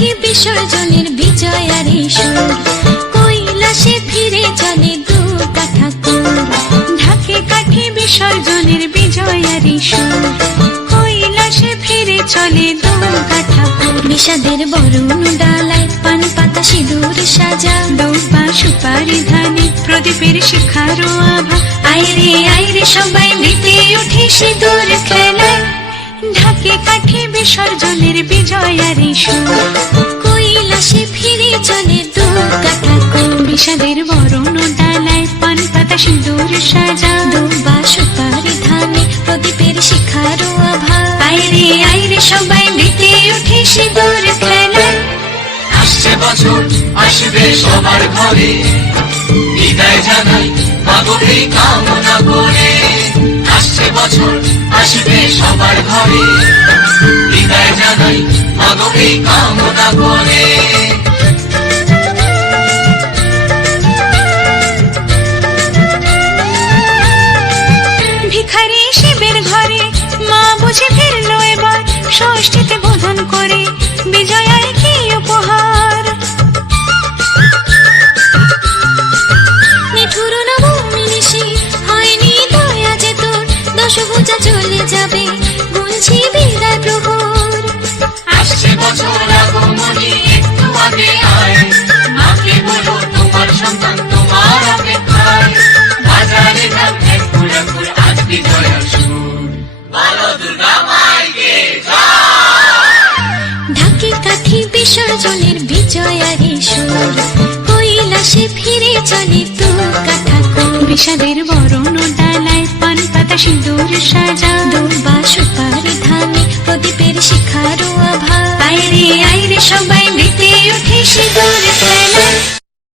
কাঠি বিসর্জনের বিজয়ারি সুর, কৈলাসে ফিরে চলে দুর্গা ঠাকুর। ঢাকে কাঠি বিসর্জনের বিজয়ারি সুর, কৈলাসে ফিরে চলে দুর্গা ঠাকুর। বিষাদের বরণ ডালায় পান পাতা সিঁদুর সাজা, দৌবা সুপারি ধানে প্রদীপের শিখারো আভা। আইরে আইরে সবাই মেতে উঠে সিঁদুর খেলায়, ঢাকে কাঠি বিসর্জনের বিজয়ারি সুর, কৈলাসে ফিরে চলে দুর্গা ঠাকুর। বিষাদের বরণ ডালায় পান পাতা সিঁদুর সাজা, দৌবা সুপারি ধানে প্রদীপের শিখারো আভা। আইরে আইরে সবাই মেতে উঠে সিঁদুর খেলায়। আসছে বছর আসবে সবার ঘরে, বিদায় জানাই মাগো এই কামনা করে। আসছে বছর আসবে সবার ঘরে, বিদায় জানাই মাগো এই কামনা করে। ভিখারি শিবের ঘরে মা বুঝে ফিরলো এবার, ষষ্ঠীতে বোধন করে বিজয়ার কি উপহার। নিঠুর নবমী নিশি হয়নি দয়া যে তোর, দশভুজা চলে যাবে গুনছি বিদায় প্রহর। আসছে বছর আগমনী একটু আগে আয়, মাকে বলো তোমার সন্তান তোমার অপেক্ষায়। বাজারে ধাম ঠেকুর আজ বিজয়ার সুর, বলো দুর্গা মাইকে ঢাকে কাঠি বিসর্জনের বিজয়ারি সুর, কৈলাসে ফিরে চলে দুর্গা ঠাকুর। বিষাদের বরণ ডালায় পান পাতা সিঁদুর সাজা, দৌবা সুপারি ধানে প্রদীপে